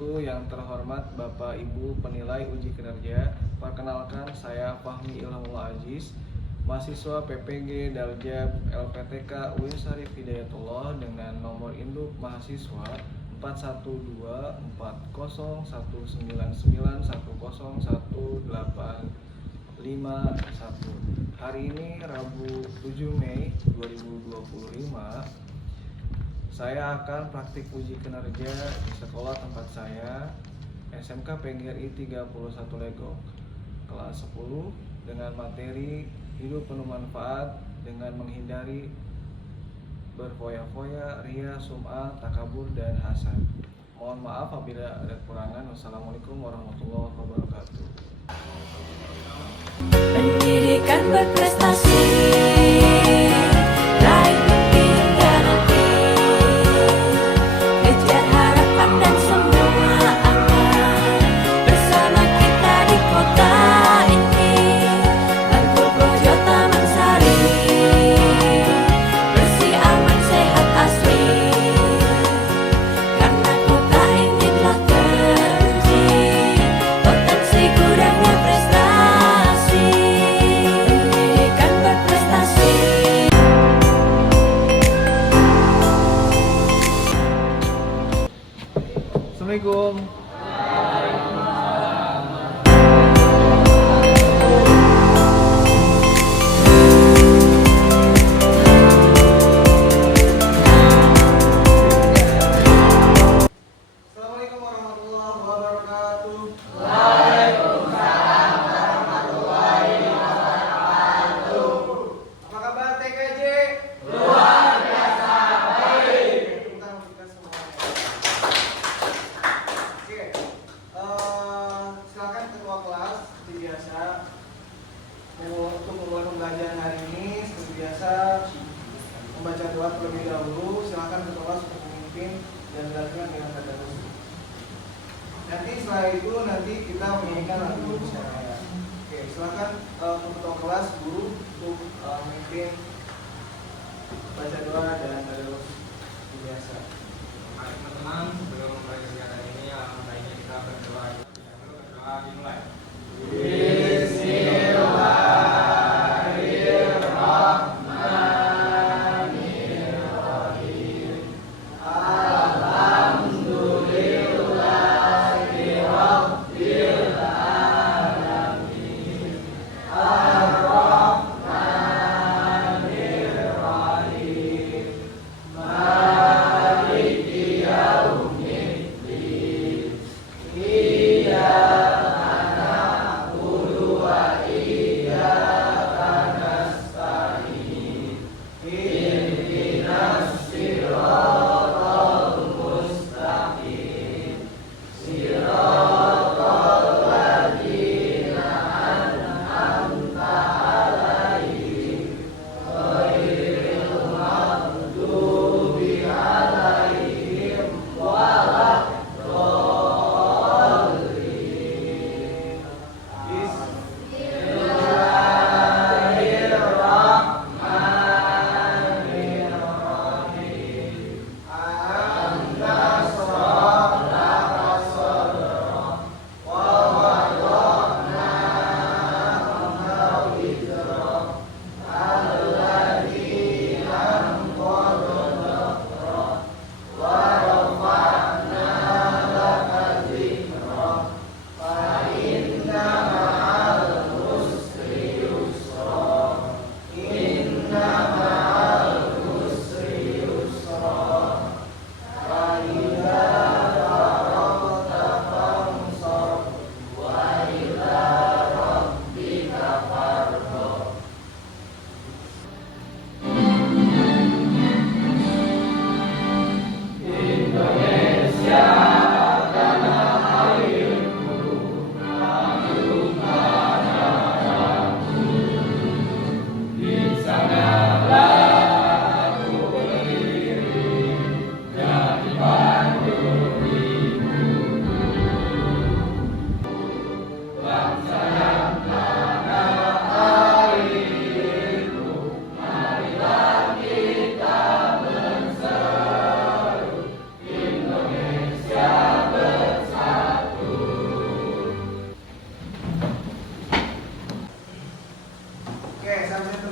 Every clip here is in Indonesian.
wabarakatuh. Yang terhormat Bapak Ibu penilai uji kinerja, perkenalkan saya Fahmi Ilhamul Aziz, mahasiswa PPG Daljab LPTK UIN Syarif Hidayatullah dengan nomor induk mahasiswa 4124099101851. Hari ini Rabu 7 Mei 2025, saya akan praktik uji kinerja di sekolah tempat saya, SMK PGRI 31 Legok, kelas 10, dengan materi hidup penuh manfaat dengan menghindari berfoya-foya, ria, sum'ah, takabur, dan hasad. Mohon maaf apabila ada kekurangan. Wassalamualaikum warahmatullahi wabarakatuh. Pendidikan berprestasi, raih mimpi hingga nanti, kejar harapan dan semua aman bersama kita di kota ini. Bangku Projo Taman Sari, bersih aman sehat asli, karena kota ini telah teruji potensi kurangnya prestasi. Pendidikan berprestasi. Assalamualaikum. Assalamualaikum warahmatullahi wabarakatuh. Apa kabar TKJ? Luar biasa baik. Tentang kita semuanya. Oke, silakan ketua kelas seperti biasa untuk memulai pembelajaran hari ini. Seperti biasa membaca doa terlebih dahulu. Silakan ketua kelas untuk memimpin dan dilakukan dengan tadarus. Nanti setelah itu kita menyanyikan lagu Indonesia. Oke, silakan untuk ketua kelas guru untuk memimpin baca doa dan tadarus seperti biasa. Mari teman-teman, sebelum memulai kegiatan ini, alangkah baiknya kita berdoa. Berdoa dimulai.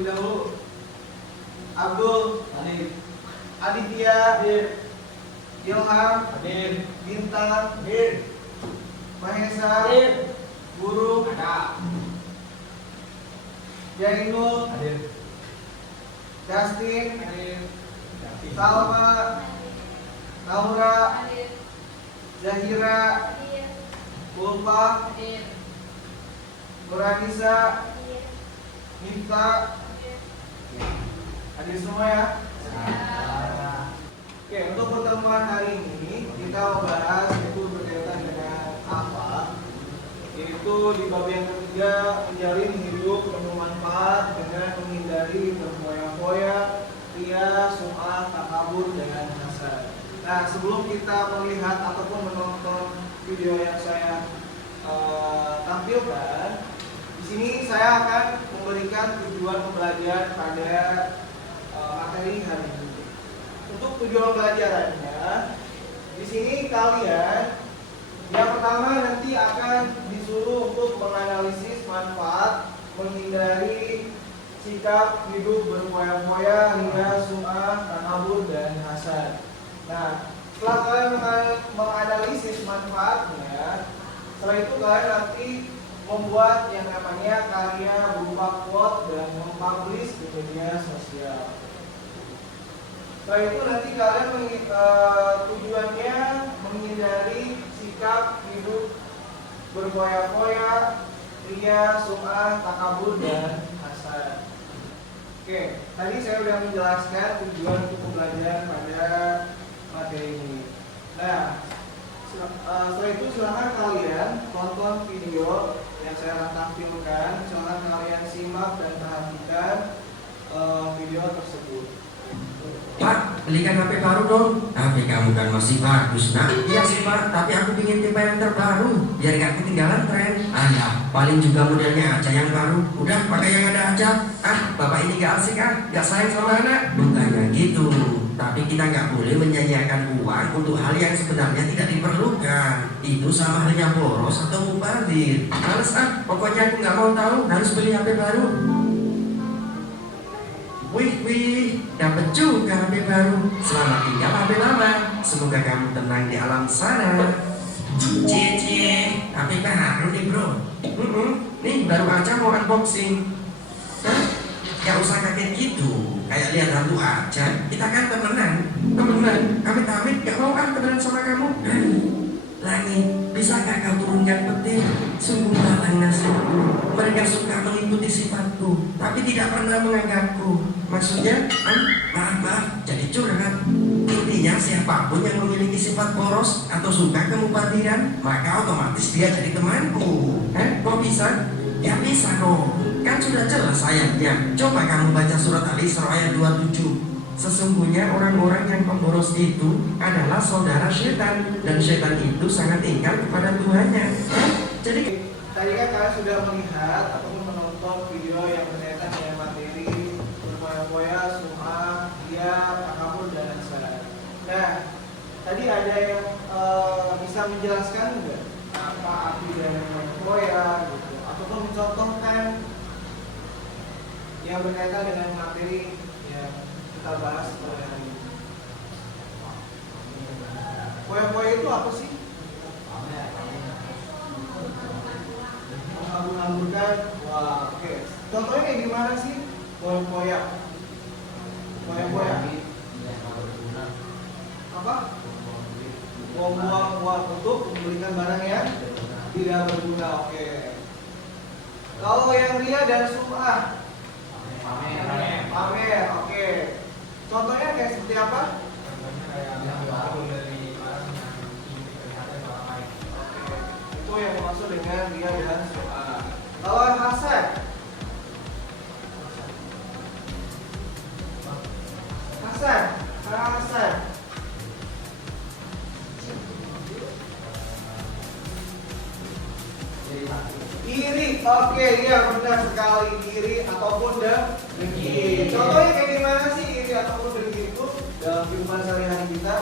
terlebih dahulu. Abdul, Hadir. Aditya, Hadir. Ilham, Hadir. Bintang, Hadir. Mahesa, Hadir. Guru, Ada. Jainul, Hadir. Justin, Hadir. Salma, Naura, Zahira, Ulfa, Nuranisa, Mifta, hadir semua ya. Oke, untuk pertemuan hari ini kita membahas itu berkaitan dengan apa? Yaitu di bab yang ketiga, menjalin hidup penuh manfaat dengan menghindari berfoya-foya, ria, sum'ah, takabur, dan hasad. Nah, sebelum kita melihat ataupun menonton video yang saya tampilkan, di sini saya akan memberikan tujuan pembelajaran pada materi hari ini. Untuk tujuan pembelajarannya, di sini kalian yang pertama nanti akan disuruh untuk menganalisis manfaat, menghindari sikap hidup berfoya-foya, ria, sum'ah, takabur, dan hasad. Nah, setelah kalian menganalisis manfaatnya, setelah itu kalian nanti membuat yang namanya karya berupa quote dan mempublish di media sosial. Setelah itu nanti kalian tujuannya menghindari sikap hidup berfoya-foya, ria, sum'ah, takabur, dan hasad. Oke, tadi saya sudah menjelaskan tujuan untuk pembelajaran pada materi ini. Nah, setelah itu silahkan kalian tonton video yang saya tampilkan. Silahkan kalian simak dan perhatikan video tersebut. Pak, belikan HP baru dong. HP kamu kan masih bagus, nak. Iya sih Pak, tapi aku ingin tipe yang terbaru biar gak ketinggalan tren. Ya, paling juga modelnya aja yang baru. Udah, pakai yang ada aja. Bapak ini gak asik gak sayang sama anak. Bukannya gitu, tapi kita gak boleh menyanyiakan uang untuk hal yang sebenarnya tidak diperlukan. Itu sama halnya boros atau mubazir. Males pokoknya aku gak mau tahu, harus beli HP baru. Wih, dapat juga HP baru. Selamat tinggal HP lama. Semoga kamu tenang di alam sana. Cie, HP baru nih bro. Nih baru aja mau unboxing. Gak usah kaget gitu, kayak lihat hantu aja. Kita kan temenan. Amit-amit gak mau temenan sama kamu. Langit, bisakah kau turunkan petir? Sungguh malang nasibku. Mereka suka mengikuti sifatku, tapi tidak pernah menganggapku. Maksudnya, maaf, jadi curhat. Intinya siapapun yang memiliki sifat boros atau suka kemubadiran, maka otomatis dia jadi temanku. Kok bisa? Ya bisa kok. Kan sudah jelas ayatnya. Coba kamu baca surat Al-Isra ayat 27. Sesungguhnya orang-orang yang pemboros itu adalah saudara setan, dan setan itu sangat ingkar kepada Tuhannya. Jadi tadi kan kalian sudah melihat ataupun menonton video yang berkaitan dengan materi berfoya-foya, sum'ah, ria, takabur, dan hasad. Nah, tadi ada yang bisa menjelaskan enggak apa arti dari berfoya gitu, ataupun mencontohkan yang berkaitan dengan materi yang kita bahas pada hari ini. Foya-foya itu apa sih? Menghambur-hamburkan. Wah, oke. Contohnya kayak gimana sih? Foya-foya. Foya-foya. Apa? Buang-buang uang untuk membelikan barang yang tidak berguna. Oke. Kalau yang ria dan sum'ah, pamer. Oke. Contohnya kayak seperti apa? Itu yang dimaksud dengan ria dan sum'ah. Kalau hasad, iri. Oke, iya benar sekali, iri ataupun dengki. Contohnya kayak gimana sih iri ataupun dengki itu dalam kehidupan sehari-hari kita?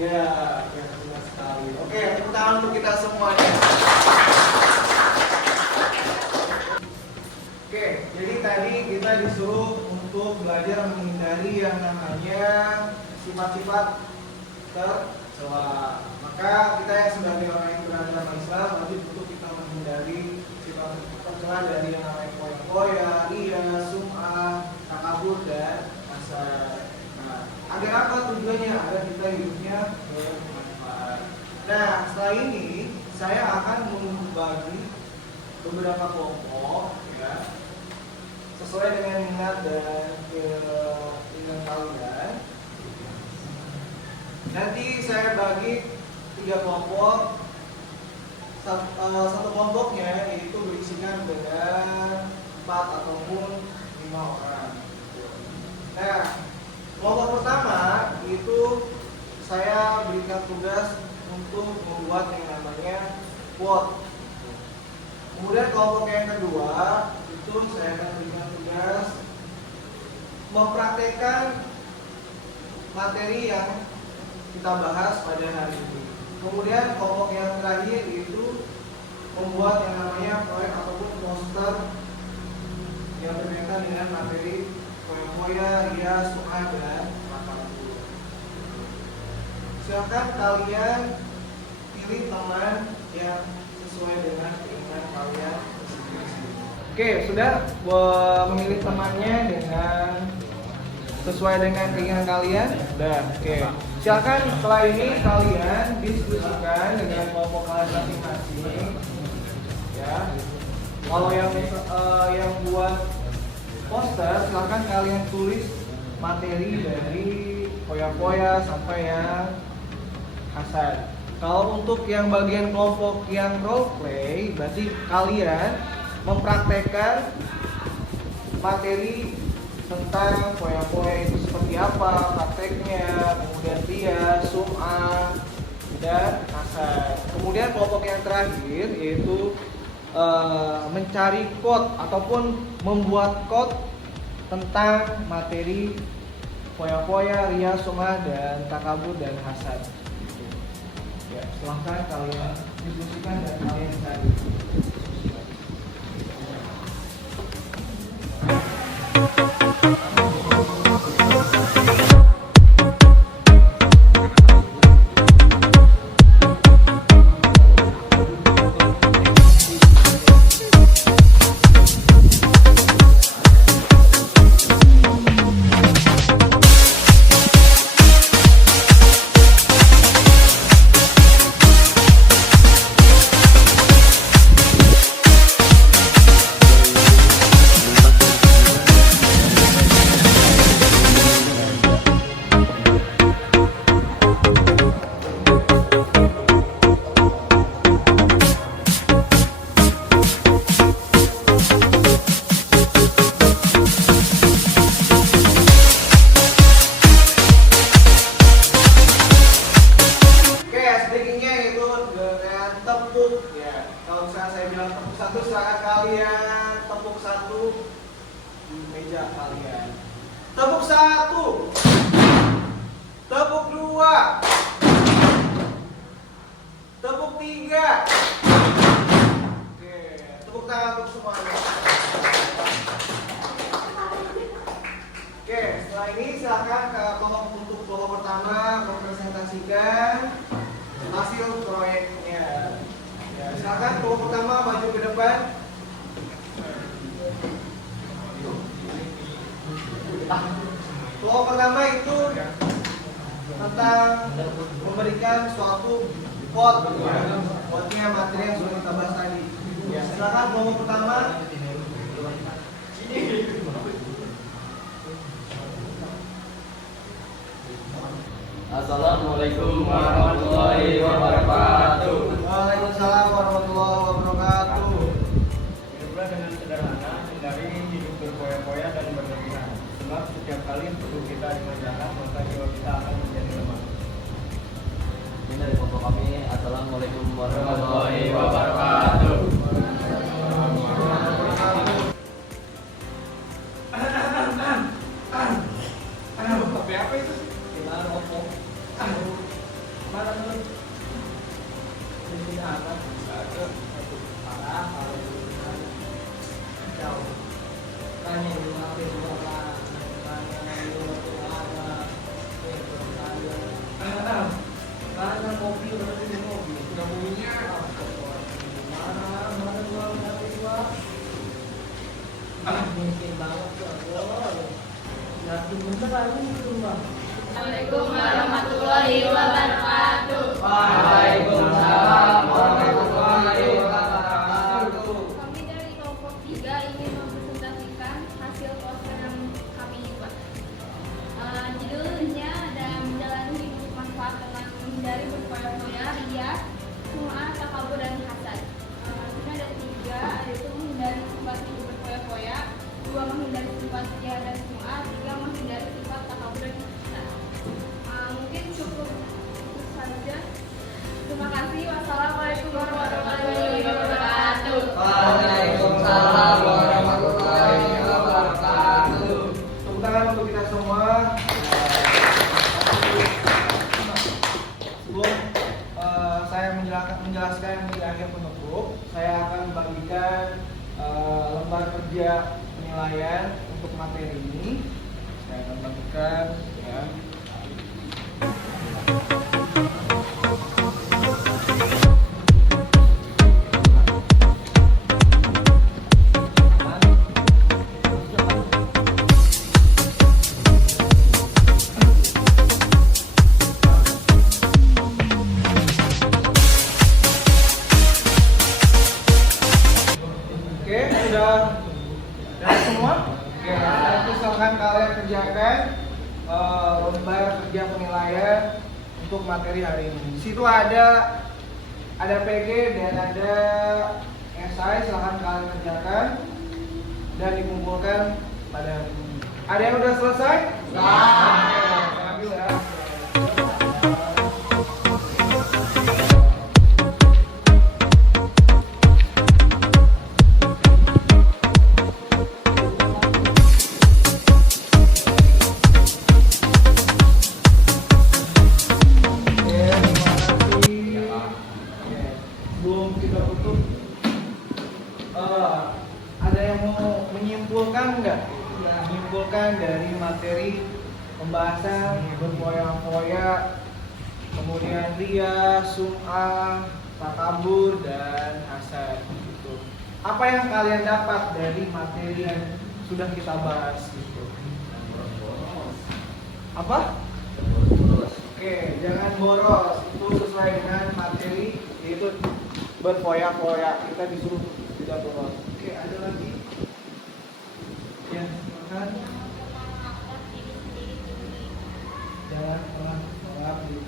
Ya, benar sekali. Oke, tepuk tangan untuk kita semuanya. dahulu untuk belajar menghindari yang namanya sifat-sifat tercela. Maka kita yang sebagai orang yang beragama Islam wajib untuk kita menghindari sifat tercela dari yang namanya foya-foya, ria, sum'ah, takabur dan hasad. Nah, agar apa tujuannya? Agar kita hidupnya bermanfaat. Nah, setelah ini saya akan membagi beberapa kelompok ya, sesuai dengan minat dan keinginan kalian. Nanti saya bagi 3 kelompok. Satu kelompoknya yaitu berisikan dengan 4 ataupun 5 orang. Nah, kelompok pertama itu saya berikan tugas untuk membuat yang namanya quote. Kemudian kelompok yang kedua itu saya akan berikan tugas mempraktekkan materi yang kita bahas pada hari ini. Kemudian kelompok yang terakhir itu membuat yang namanya proyek ataupun poster yang berkaitan dengan materi foya-foya, ria, sum'ah dan takabur. Silakan kalian pilih teman yang sesuai dengan keinginan kalian masing-masing. Oke, sudah memilih temannya dengan sesuai dengan keinginan kalian? Sudah, oke. Silakan setelah ini kalian diskusikan dengan kelompok kalian masing-masing. Ya. Kalau yang buat poster, silakan kalian tulis materi dari foya-foya sampai yang hasad. Kalau untuk yang bagian kelompok yang role play, berarti kalian mempraktekkan materi tentang foya-foya itu seperti apa prakteknya, kemudian ria, sum'ah, dan hasad. Kemudian kelompok yang terakhir yaitu mencari quote ataupun membuat quote tentang materi foya-foya, ria, sum'ah, dan takabur dan hasad. Ya, silahkan kalian diskusikan dan kalian cari. Tepuk 1, tepuk 2, tepuk 3. Oke, tepuk tangan untuk semuanya. Oke, setelah ini silakan ke untuk kelompok pertama mempresentasikan hasil proyeknya. Ya, silakan kelompok pertama maju ke depan. Kelompok pertama itu tentang memberikan suatu quote, quote-nya materi yang sudah kita bahas tadi. Ya, silakan kelompok pertama. Assalamualaikum warahmatullahi wabarakatuh. Waalaikumsalam warahmatullahi wabarakatuh. Hiduplah dengan sederhana, hindari hidup berfoya-foya dan berlebihan. Sebab setiap kali tubuh kita dikerjakan, maka jiwa kita akan menjadi lemah. Ini dari kelompok kami. Assalamualaikum warahmatullahi wabarakatuh. Tapi apa itu? Kita rokok. Mana tuh? Di sini apa? Assalamualaikum warahmatullahi wabarakatuh. Waalaikumsalam warahmatullahi wabarakatuh. Kami dari kelompok 3 ingin mempresentasikan hasil poster yang kami buat. Judulnya ada menjalani hidup manfaat dengan menghindari berfoya-foya, ria, sum'ah, takabur, dan hasad. Ini ada 3, yaitu menghindari sifat hidup berfoya-foya, 2 menghindari sifat ria dan sum'ah, 3 menghindari sifat takabur dan hasad. Mungkin cukup itu saja. Terima kasih. Wassalamualaikum warahmatullahi wabarakatuh. Waalaikumsalam warahmatullahi wabarakatuh. Tepuk tangan untuk kita semua. Sebelum saya menjelaskan di akhir penutup, saya akan membagikan lembar kerja penilaian untuk materi ini. Saya akan bagikan ya. Oke, sudah semua? Oke, nanti silakan kalian kerjakan lembar kerja penilaian untuk materi hari ini. Di situ ada PG dan ada esai, silakan kalian kerjakan dan dikumpulkan pada hari ini. Ada yang udah selesai? Ambil ya. Sebelum kita tutup, ada yang mau menyimpulkan nggak? Menyimpulkan dari materi pembahasan berfoya-foya, kemudian ria, sum'ah, takabur, dan hasad. Gitu. Apa yang kalian dapat dari materi yang sudah kita bahas? Gitu. Apa? Oke, jangan boros. Itu sesuai dengan materi, yaitu berfoya-foya. Kita disuruh tidak boros. Oke, ada lagi? Ya, silakan. Jangan menolak diri.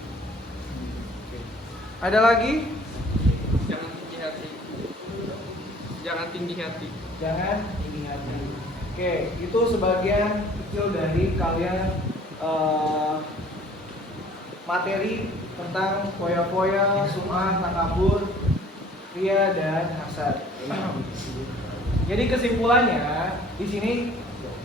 Oke. Ada lagi? Jangan tinggi hati. Jangan tinggi hati. Jangan tinggi hati. Oke, itu sebagian kecil dari kalian materi tentang foya-foya, sum'ah, takabur, ria, dan hasad. Jadi kesimpulannya di sini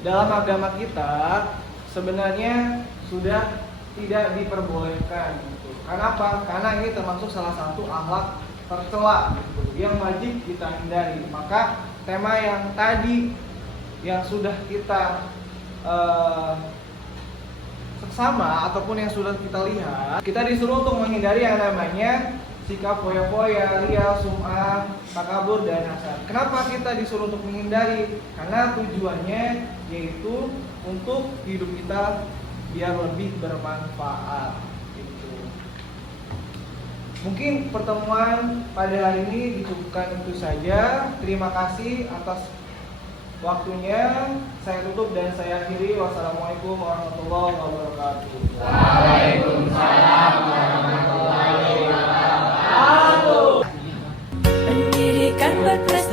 dalam agama kita sebenarnya sudah tidak diperbolehkan. Gitu. Karena apa? Karena ini termasuk salah satu akhlak tercela gitu, yang wajib kita hindari. Maka tema yang tadi yang sudah kita seksama ataupun yang sudah kita lihat, kita disuruh untuk menghindari yang namanya sikap foya-foya, ria, sum'ah, takabur, dan hasad. Kenapa kita disuruh untuk menghindari? Karena tujuannya yaitu untuk hidup kita biar lebih bermanfaat. Gitu. Mungkin pertemuan pada hari ini dicukupkan itu saja. Terima kasih atas waktunya. Saya tutup dan saya akhiri. Wassalamualaikum warahmatullahi wabarakatuh. Waalaikumsalam warahmatullahi wabarakatuh. Pendidikan berprestasi.